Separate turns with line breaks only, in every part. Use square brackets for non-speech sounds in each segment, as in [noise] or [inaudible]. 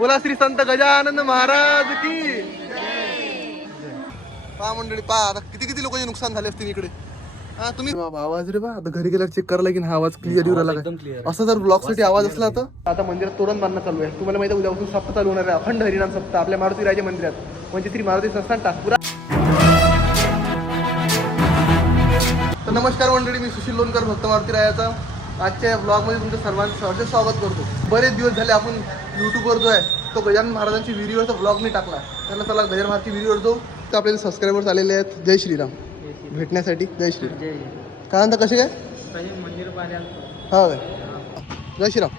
बोला श्री संत गजानंद महाराज की. पहा मंडळी पहा आता किती किती लोकांचे नुकसान झाले असतील इकडे. हा तुम्ही बाबा आवाज रे बा. आता घरी गेल्यावर चेक करायला की हा आवाज क्लिअर येऊ काय? असं जर ब्लॉगसाठी आवाज असला तर? आता मंदिरात तोरण बांधणं चालू आहे. तुम्हाला माहिती आहे उद्यापासून सप्ताह चालू होणार आहे. अखंड हरिनाम सप्ताह आपल्या मारुती राजे मंदिरात. म्हणजे श्री मारुती संस्थान टाकपुरा तर नमस्कार मंडळी मी सुशील लोणकर भक्त मारुती रायाचा आजच्या ब्लॉगमध्ये तुमचं सर्वांचं स्वागत करतो. बरेच दिवस झाले आपण यूट्यूबवर जो आहे तो गजानन महाराजांची व्हिडिओचा ब्लॉग मी टाकला. त्याला चला गजानन महाराजची व्हिडिओवर जाऊ. तर आपल्याला सबस्क्रायबर्स आलेले आहेत जय श्रीराम. भेटण्यासाठी जय श्रीराम. काय म्हणता कसे काय? हा काय जय श्रीराम.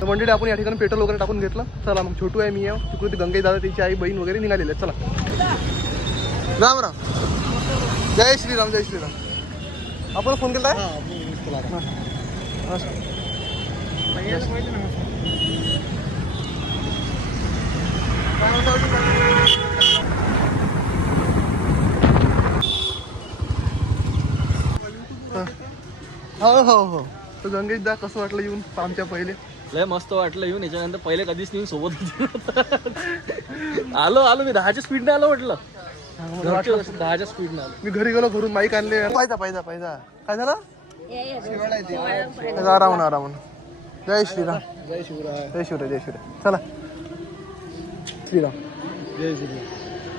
तर मंडळी आपण या ठिकाणी पेट्रोल वगैरे टाकून घेतलं. चला मग छोटू आहे मी आहे. तिकडे गंगे दादा त्याची आई बहीण वगैरे निघालेले चला. राम राम. जय श्रीराम जय श्रीराम. आपण फोन केला हो. हो हो तर गंगेश दा कसं वाटलं येऊन आमच्या पहिले?
लय मस्त वाटलं येऊन. याच्यानंतर पहिले कधीच नाही येऊन सोबत आलो आलो मी. दहाच्या स्पीडने आलो म्हटलं. दहाच्या स्पीडने आलो.
मी घरी गेलो घरून माईक आणले. पाहिजा पाहिजा पाहिजा काय झालं? आराम आराम. जय श्रीराम.
जय शिवराय.
जय शिवराय जय शिवराय. चला. श्रीराम.
जय शिवराय.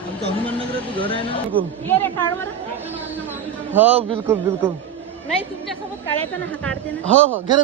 आमचं हनुमाननगर तू घर आहे ना?
बिलकुल.
ये रे काढ बरं.
हा बिलकुल बिलकुल.
नाही तुमच्यासोबत काढायचं ना हा काढते ना.
हो हो घे रे.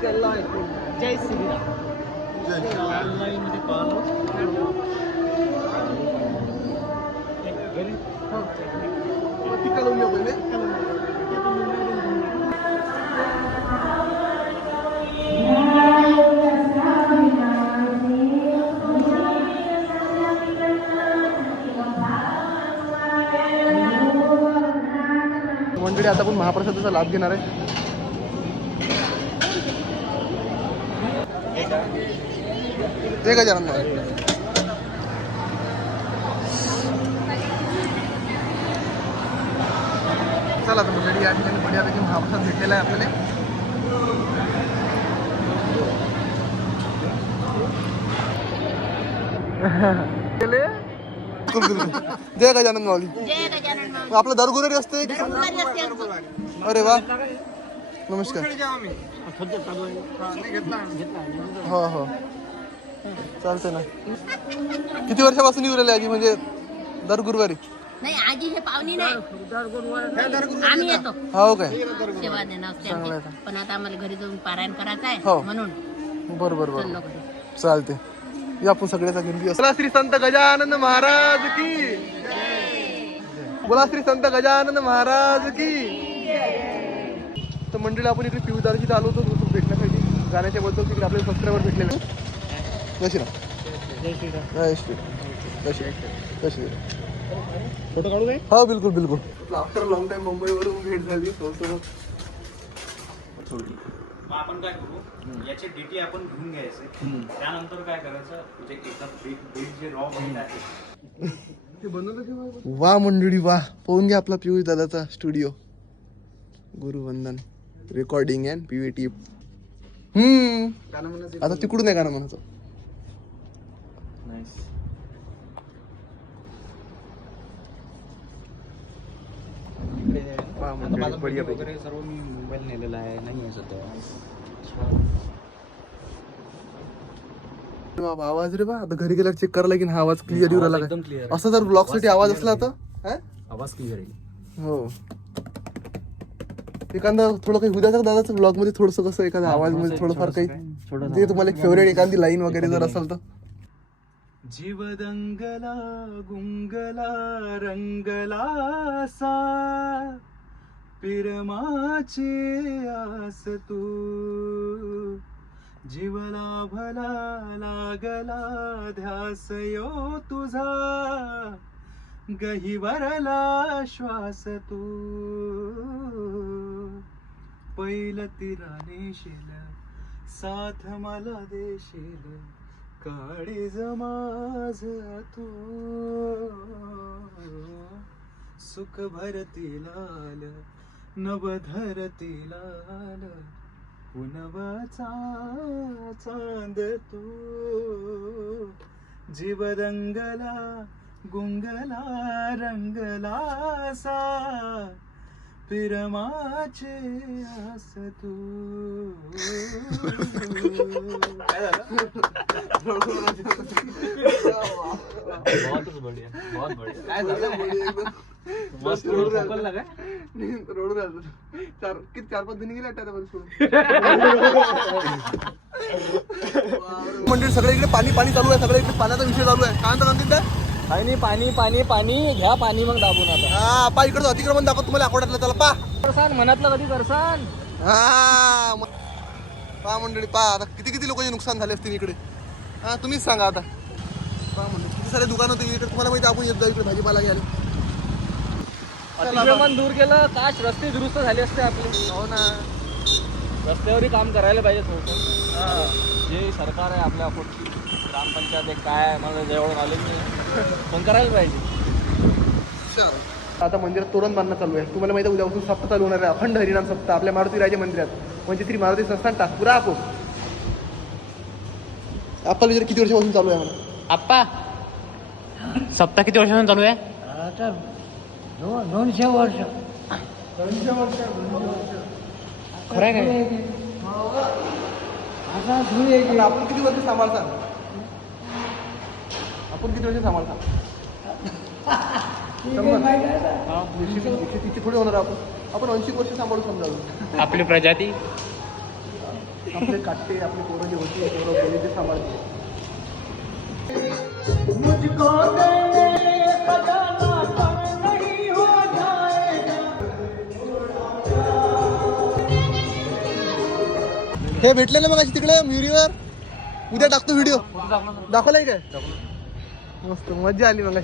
जय श्रीराम पहिले.
मंडळी आता आपण महाप्रसादाचा लाभ घेणार आहे गजानन महाराज. चला तर मंडळी या ठिकाणी बढियापैकी महाप्रसाद भेटलेला आहे आपल्याला केले? बिलकुल, बिलकुल. जय गजानन माऊली
जय गजानन
आपलं दरगुरुवारी असते. अरे वा नमस्कार हो हो चालते ना. किती वर्षापासून येऊ राहिले आजी? म्हणजे दर गुरुवारी?
नाही आजी हे पाहुणी नाही. आम्ही येतो.
हो काय?
सेवा देणार
चांगलं आहे.
त्यांची पण आता आम्हाला घरी जाऊन पारायण करायचं
हो.
आहे म्हणून.
बरं बरं बरं.
चाललो घरी.
चालते या आपण सगळ्याचा घेऊन बोला श्री संत गजानन महाराज की. बोला श्री संत गजानन महाराज की. तर मंडळी आपण इकडे पिवदारची आलो होतो. तो भेटण्यासाठी. जाण्याच्या बद्दल तिकडे आपले सबस्क्रायबर भेटलेले जय श्रीराम
जय श्रीराम
जय श्रीराम जय श्रीराम
फोटो काढू काय
हो बिलकुल बिलकुल. आफ्टर लॉंग टाइम मुंबईवरून भेट झाली सोबत.
मग आपण काय करू? याचे डीटी आपण घेऊन घ्यायचे. त्यानंतर काय करायचं? म्हणजे एका बीट बीट जे रॉ बीट आहे.
वा मंडळी वा. पाहून घ्या आपला पियुष दादाचा studio Guruvandan recording and PVT हम्म. आता तिकडून आहे गाणं म्हणायचं. वा मंडळी, बढिया पैकी.
वगैरे सर्व मी मोबाईल नेलेला आहे नाही आहे सध्या.
बाबा आवाज रे बा. आता घरी गेल्यावर चेक करायला की हा आवाज क्लिअर येऊ राहिला
आवाज एकदम
काय
clear आहे.
असा जर ब्लॉगसाठी आवाज असला तर हा?
आवाज क्लिअर आहे.
हो. एखादा थोडं काही उद्याचा दादाचं ब्लॉगमध्ये थोडस कसं एखादा आवाजमध्ये थोडंफार काही जे तुम्हाला एक फेवरेट एखादी लाईन वगैरे जर असेल तर.
जीवदंगला गुंगला रंगला सा पिरमाचे आस तू जीवला भला लागला ध्यास यो तुझा गहिवरला श्वास तू पैल तिरा नेशील साथ मला देशील। काळी जमाज तू. सुख भरती लाल नव धरती लाल. पुनवाचा चांद तू. जीव रंगला गुंगला रंगला सा पिरमाचे आस तू।
काय झालं?
मस्त काय?
रोड चार किती चार पाच जणी गेले त्याच्यामध्ये सोडून मंदिर सगळ्या इकडे पाणी पाणी चालू आहे सगळ्या इकडे पाण्याचा विषय चालू आहे. काय म्हणता म्हणते
काही नाही पाणी पाणी पाणी घ्या पाणी मग दाबून आता.
हा पा इकडचं अतिक्रमण दाखव तुम्हाला आठवड्यातलं त्याला पा.
करसान मनातलं कधी करसान
हा म- पहा मंडळी पहा आता किती किती लोकांचे नुकसान झाले असतील इकडे? हा तुम्हीच सांगा आता. पहा मंडळी किती सारे दुकान होते इकडे? तुम्हाला माहिती आपण येत जाऊ इकडे भाजीपाला घ्यायला.
अतिक्रमण दूर केलं काश रस्ते दुरुस्त झाले असते आपले.
हो ना.
रस्त्यावरही काम करायला पाहिजे थोडंसं. जे सरकार आहे आपल्या आपण ग्रामपंचायत एक काय आहे, मला जेवढं नॉलेज नाही. पण करायला पाहिजे.
आता मंदिरात तोरण बांधणं चालू आहे. तुम्हाला माहिती आहे उद्यापासून सप्ताह चालू होणार आहे. अखंड हरिनाम सप्ताह आपल्या मारुती राजे मंदिरात. म्हणजे श्री मारुती संस्थान टाकपुरा आपण. आपण विचार किती वर्षापासून चालू आहे म्हणा?
आप्पा? सप्ताह किती वर्षापासून चालू आहे?
दोनशे वर्ष.
खरं आहे काय?
आता सुरू आहे
आता आपण किती वर्ष सांभाळता? आपण किती वर्ष सांभाळता? [laughs] तीसची थोडी होणार आपण. आपण ऐंशी वर्ष सांभाळू समजा
आपली प्रजाती?
आपले काट्टे आपले पोरं जे होते हे भेटले ना मग तिकडे म्युरीवर उद्या टाकतो व्हिडिओ दाखवलाय काय? मस्त मजा आली मग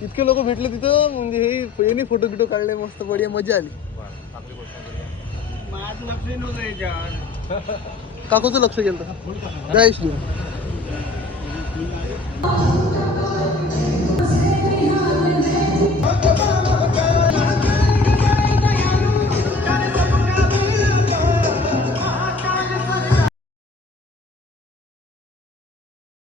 इतके लोक भेटले तिथं म्हणजे हे यांनी फोटो बिटो काढले मस्त बढिया मजा आली. काकूचं लक्ष गेलं. जय श्री